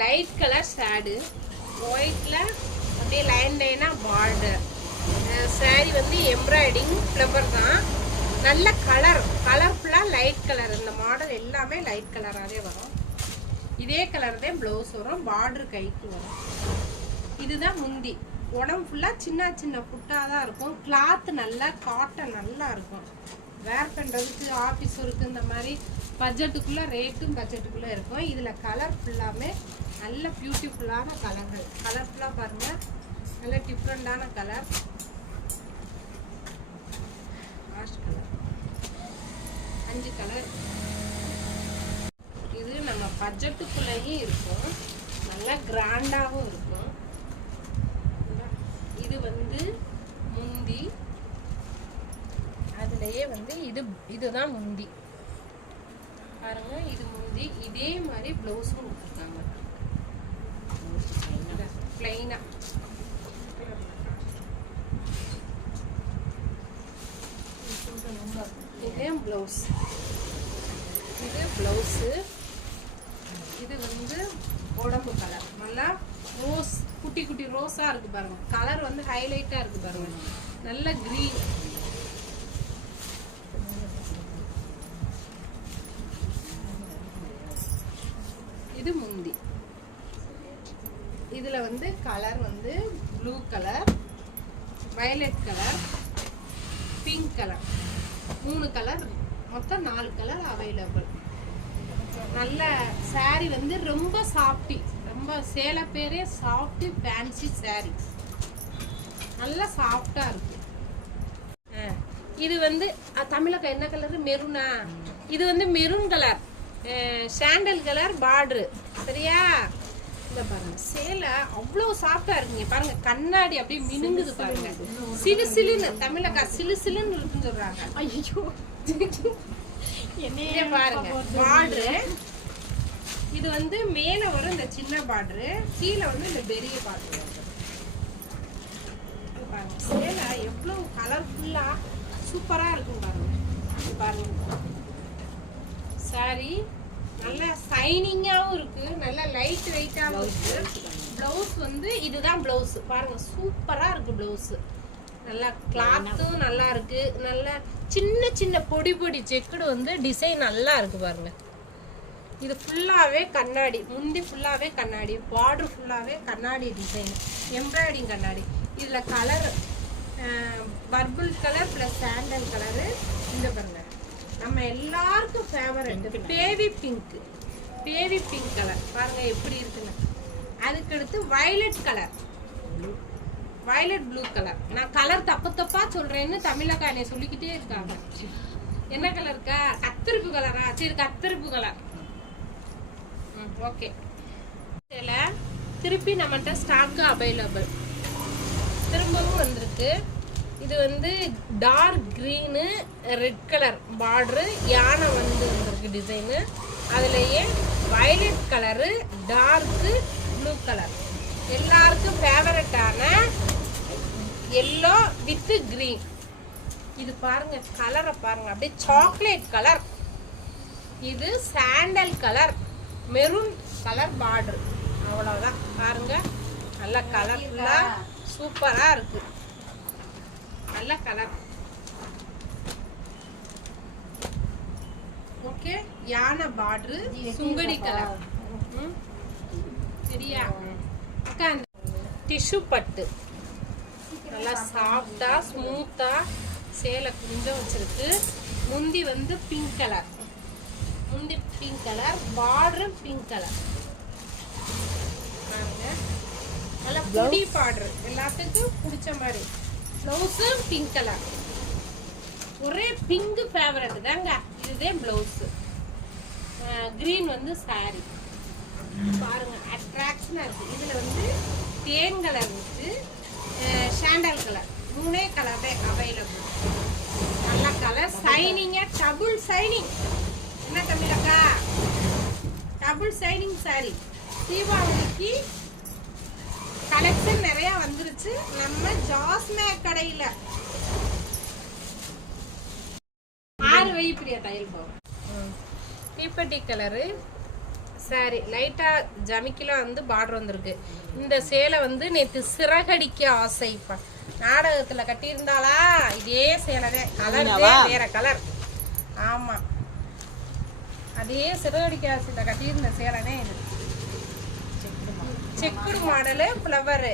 Light colour shade, ஒயிட்ல அப்படியே line லைனா border. Sorry வந்து எம்ப்ராய்டிங் ஃப்ளவர் தான். நல்ல கலர்ஃபுல்லாக லைட் கலர். இந்த மாடல் எல்லாமே லைட் கலராகவே வரும். இதே கலர் தான் ப்ளவுஸ் வரும், பார்டர் கைக்கு வரும். இதுதான் முந்தி. உடம்பு ஃபுல்லாக சின்ன சின்ன புட்டாக தான் இருக்கும். கிளாத் நல்லா காட்டன் நல்லா இருக்கும். வேர் பண்ணுறதுக்கு ஆஃபீஸ் ஒர்க்கு இந்த மாதிரி பட்ஜெட்டுக்குள்ளே ரேட்டும் பட்ஜெட்டுக்குள்ளே இருக்கும். இதில் கலர் ஃபுல்லாமே நல்ல பியூட்டிஃபுல்லான கலர்கள். கலர்ஃபுல்லாக பாருங்கள், நல்ல டிஃப்ரெண்டான கலர். Ash colour, 5 colour. இது நம்ம பட்ஜெட்டுக்குள்ளேயும் இருக்கும், நல்லா கிராண்டாகவும் இருக்கும். இது வந்து முந்தி. அதுலயே வந்து இதுதான் முந்தி பாருங்க. இது முந்தி. இதே மாதிரி பிளவுஸும் கொடுத்துருக்காங்க பிளைனா. இதே பிளவுஸ். இது பிளவுஸு. இது வந்து உடம்பு கலர். நல்லா ரோஸ், குட்டி குட்டி ரோஸா இருக்கு பாருங்க. கலர் வந்து ஹைலைட்டா இருக்கு பாருங்க. நல்ல கிரீன். இது முந்தி. இதுல வந்து கலர் வந்து blue colour, violet colour, pink colour, 3 colour, மொத்தம் 4 கலர் அவைலபிள். நல்ல சாரி வந்து ரொம்ப சாஃப்டி, ரொம்ப சேலை பேரே சாஃப்டி ஃபேன்சி சாரி. நல்லா சாஃப்டா இருக்கு. இது வந்து தமிழக என்ன கலர்? மெரூனா. இது வந்து maroon colour, sandal colour border. சரியா? இந்த பாருங்க, சேலை அவ்வளோ சாஃப்டா இருக்குங்க. பாருங்க, கண்ணாடி அப்படியே மினுங்குது பாருங்க. சிலு சிலுன்னு, தமிழக சிலு சிலுன்னு இருக்குன்னு சொல்றாங்க. ஐயோ, என்ன பாருங்க பார்டரு. இது வந்து மேல வரும் இந்த சின்ன பார்டரு, கீழே வந்து இந்த பெரிய பார்டரு. பாருங்க சேலை எவ்வளவு கலர்ஃபுல்லா சூப்பரா இருக்கும் பாருங்க. பாருங்க சாரி நல்ல ஷைனிங்காவும் இருக்கு, நல்ல லைட் வெயிட்டாவும் இருக்கு. பிளவுஸ் வந்து இதுதான் பிளவுஸ். பாருங்க சூப்பரா இருக்கு பிளவுஸ். நல்லா கிளாத்தும் நல்லா இருக்கு. நல்ல சின்ன சின்ன பொடி பொடி செக்குடு வந்து டிசைன் நல்லா இருக்கு பாருங்க. இது ஃபுல்லாவே கண்ணாடி. முந்தி ஃபுல்லாவே கண்ணாடி, பார்டர் ஃபுல்லாவே கண்ணாடி டிசைன், எம்ப்ராய்டிங் கண்ணாடி. இதுல colour purple colour plus sandal colour. இந்த பாருங்க, நம்ம எல்லாருக்கும் ஃபேவரட் பேவி பிங்க். பேவி பிங்க் கலர் பாருங்க எப்படி இருக்குங்க. அதுக்கடுத்து violet colour, violet blue colour. நான் கலர் தப்பா சொல்றேன்னு தமிழக்கா என்னை சொல்லிக்கிட்டே இருக்காங்க. என்ன கலருக்கா? கத்தரிப்பு கலரா? சரி, கத்தரிப்பு கலர். ஓகே. திருப்பி நம்மகிட்ட ஸ்டாக்கு அவைலபிள் திரும்பவும் வந்திருக்கு. இது வந்து dark green, red colour border, யானை வந்து வந்திருக்கு டிசைனு. அதுலேயே violet colour, dark blue colour. எல்லாருக்கும் ஃபேவரட்டான எல்லோ வித் கிரீன். இது பாருங்க, கலரை பாருங்க, அப்படியே சாக்லேட் கலர். இது sandal colour, maroon colour border. அவ்வளோதான் பாருங்க. நல்ல கலர்ஃபுல்லா சூப்பரா இருக்கு. நல்ல கலர். ஓகே. யானை பார்டர், சுங்கடி கலர். சரியா அக்கா? டிஷ்யூ பட்டு நல்லா சாஃப்டா ஸ்மூத்தா சேலை கொஞ்சம் வச்சிருக்கு. முந்தி வந்து பிங்க் கலர், முந்தி pink colour, border pink colour. நல்லா பொடி பார்டர், எல்லாத்துக்கும் பிடிச்ச மாதிரி. பிளவுஸும் பிங்க் கலர். ஒரே பிங்க் ஃபேவரட் தாங்க. இதுதான் பிளவுஸ். கிரீன் வந்து சாரி. பாருங்க அட்ராக்ஷனா இருக்கு. இதுல வந்து தேன் கலர் இருக்கு, சாண்டல் கலர், 3 கலர் அவைலபிள். நல்ல கலர், ஷைனிங்கா, டபுள் ஷைனிங். என்ன தமிழக்கா? Double shining sari. தீபாவளிக்கு கலெக்ஷன் நிறைய வந்துருச்சு நம்ம ஜாஸ்மே கடையில. 6 வழி பிரியா தையல் போகும். தீப்பெட்டி கலரு, சாரி லைட்டா ஜமிக்கெல்லாம் வந்து பார்டர் வந்திருக்கு. இந்த சேலை வந்து நேற்று சிறகடிக்க ஆசை நாடகத்துல கட்டியிருந்தாளா, இதே சேலை தான், கலர் வேற கலர். ஆமா, அதே சிறகடிக்க ஆசையில கட்டியிருந்த சேலைனே இது. செக்குடு மாடலு ஃப்ளவர்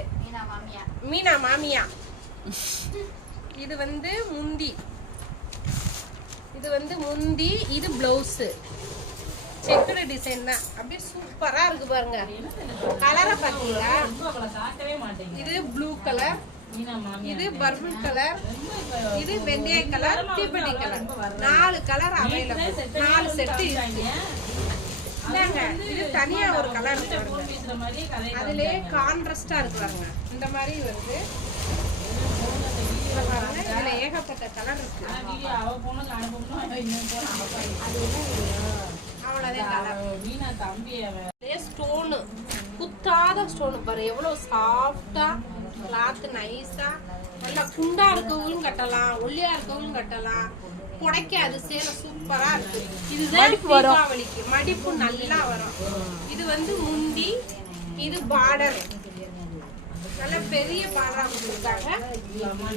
மீனா மாமியா. இது வந்து முந்தி, இது வந்து முந்தி, இது பிளவுஸ். செக்குடு டிசைன் தான், அப்படியே சூப்பரா இருக்கு பாருங்க. கலரை பாத்தீங்களா? இது ப்ளூ கலர், இது பர்பிள் கலர், இது வெந்தய கலர், தீப்பெட்டி கலர். 4 கலர் அவைலபிள், 4 செட்டு இருக்கு. இது தனியா ஒரு கலர் இருக்கு, அதுலயே கான்ட்ராஸ்டா இருக்கு பாருங்க. இந்த மாதிரி வருது பாருங்க. இதுல ஏகப்பட்ட கலர் இருக்கு. ஸ்டோனு குத்தாத ஸ்டோனு பாரு, எவ்வளவு சாஃப்டா, கிளாத் நைஸா, நல்லா குண்டா இருக்கவங்களும் கட்டலாம், ஒல்லியா இருக்கவங்களும் கட்டலாம், புடைக்காது. சேலை சூப்பரா இருக்கு. இதுதான் தீபாவளிக்கு மடிப்பு நல்லா வரும். இது வந்து முந்தி, இது பார்டர், நல்ல பெரிய பார்டரா கொடுத்துருக்காங்க.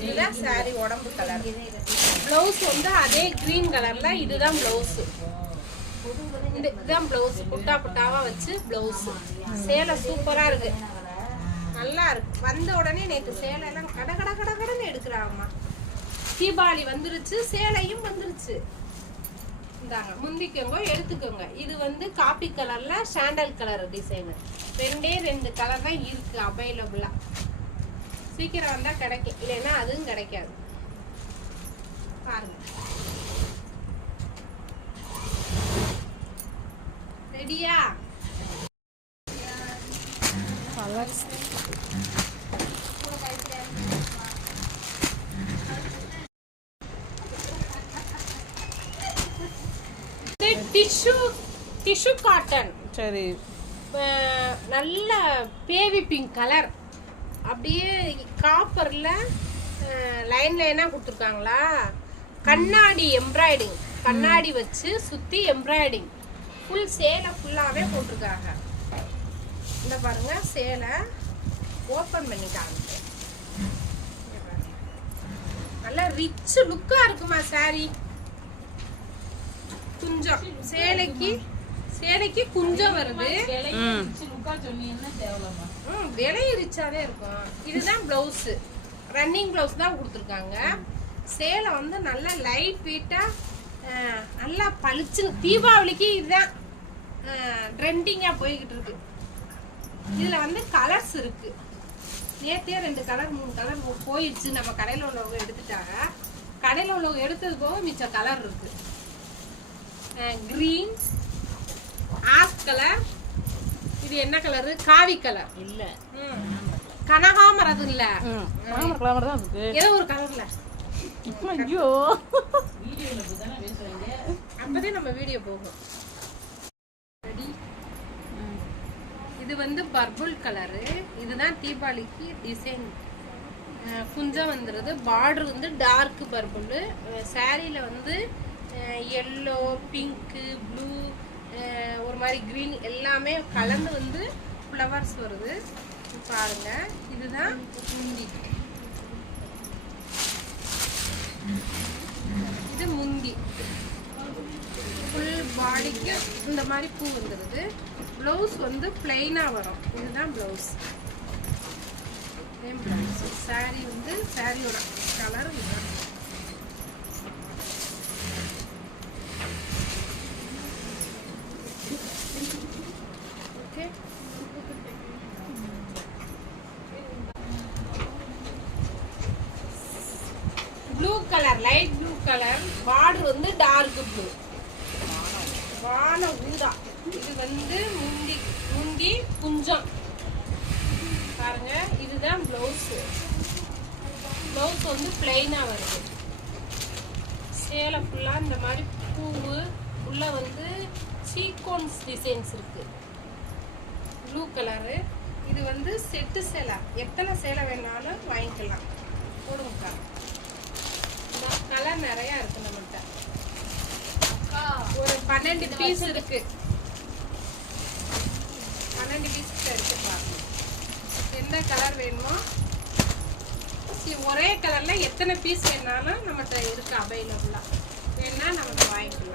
இதுதான் சாரி உடம்பு கலர். பிளவுஸ் வந்து அதே கிரீன் கலர்ல, இதுதான் பிளவுஸ். இதுதான் பிளவுஸ், புட்டா புட்டாவா வச்சு பிளவுஸ். சேலை சூப்பரா இருக்கு, நல்லா இருக்கு. வந்த உடனே நேற்று சேலை எல்லாம் கட கட கட கடன்னு எடுக்கிறாங்கம்மா. தீபாவளி வந்துருச்சு, சேலையும் வந்துருச்சு. இந்தாங்க, முந்திக்கோங்க, எடுத்துக்கோங்க. இது வந்து காபி கலர்ல சாண்டல் கலர் டிசைன். 2 கலர் தான் இருக்கு அவைலபிளா. சீக்கிரம் வந்தா கிடைக்கும், இல்லைன்னா அதுவும் கிடைக்காது. பாருங்க, ரெடியா? Tissue cotton. சரி, நல்ல பேவி பிங்க் கலர், அப்படியே காப்பர்ல லைன் லைனா கொடுத்துருக்காங்களா. கண்ணாடி எம்ப்ராய்டிங், கண்ணாடி வச்சு சுத்தி எம்ப்ராய்டிங். ஃபுல் சேலை ஃபுல்லாவே போட்டிருக்காங்க. இந்த பாருங்க, சேலை ஓப்பன் பண்ணிட்டாங்க. நல்லா ரிச் லுக்கா இருக்குமா சாரி. குஞ்சம் சேலைக்கு குஞ்சம் வருது. விலை ரிச்சாவே இருக்கும். இதுதான் பிளவுஸ், ரன்னிங் பிளவுஸ் தான் கொடுத்துருக்காங்க. சேலை வந்து நல்லா லைட் வெயிட்டா, நல்லா பளிச்சுன்னு. தீபாவளிக்கு இதுதான் ட்ரெண்டிங்கா போய்கிட்டு இருக்கு. இதுல வந்து கலர்ஸ் இருக்கு. நேற்றே 2 கலர் 3 கலர் போயிடுச்சு. நம்ம கடையில உள்ளவங்க எடுத்துட்டாங்க. கடையில உள்ளவங்க எடுத்தது போக மிச்ச கலர் இருக்கு. கிரீன், ஆஷ் கலர், இது என்ன கலரு? காவி கலர் இல்ல, கனகாமரம் இல்ல, கனகாமரம் தான் இருக்கு. ஏதோ ஒரு கலர்ல. ஐயோ, வீடியோல தான பேசுறீங்க, அப்பவே நம்ம வீடியோ போகும். ரெடி? இது வந்து பர்பிள் கலரு. இதுதான் தீபாவளிக்கு டிசைன். குஞ்சம் வந்துருது. பார்டர் வந்து டார்க் பர்பிள். சாரியில வந்து எல்லோ, பிங்க்கு, ப்ளூ, ஒரு மாதிரி கிரீன் எல்லாமே கலந்து வந்து ஃப்ளவர்ஸ் வருது பாருங்க. இதுதான் முந்தி. இது முந்தி. ஃபுல் பாடிக்கு இந்த மாதிரி பூ வந்துடுது. ப்ளவுஸ் வந்து பிளெயினா வரும். இதுதான் ப்ளவுஸ். சாரி வந்து சாரியோட கலர் இதுதான். Blue colour, light blue colour, border வந்து டார்க் ப்ளூ, வான ஊதா. இது வந்து முந்தி குஞ்சம் பாருங்க. இதுதான் பிளவுஸ். பிளவுஸ் வந்து பிளைனா வருது. சேலை ஃபுல்லா இந்த மாதிரி பூவு உள்ள வந்து சீக்வன்ஸ் டிசைன்ஸ் இருக்கு. Blue colour. இது வந்து செட்டு சேலை, எத்தனை சேலை வேணாலும் வாங்கிக்கலாம். போடுங்கக்கா, கலர் நிறைய இருக்கு நம்மகிட்ட. ஒரு 12 பீஸ் இருக்கு. 12 பீஸ் எடுத்து பார்க்கணும். எந்த கலர் வேணுமோ ஒரே கலரில் எத்தனை பீஸ் வேணாலும் நம்மகிட்ட இருக்குது அவைலபிளாக. வேணால் நம்ம வாங்கிக்கலாம்.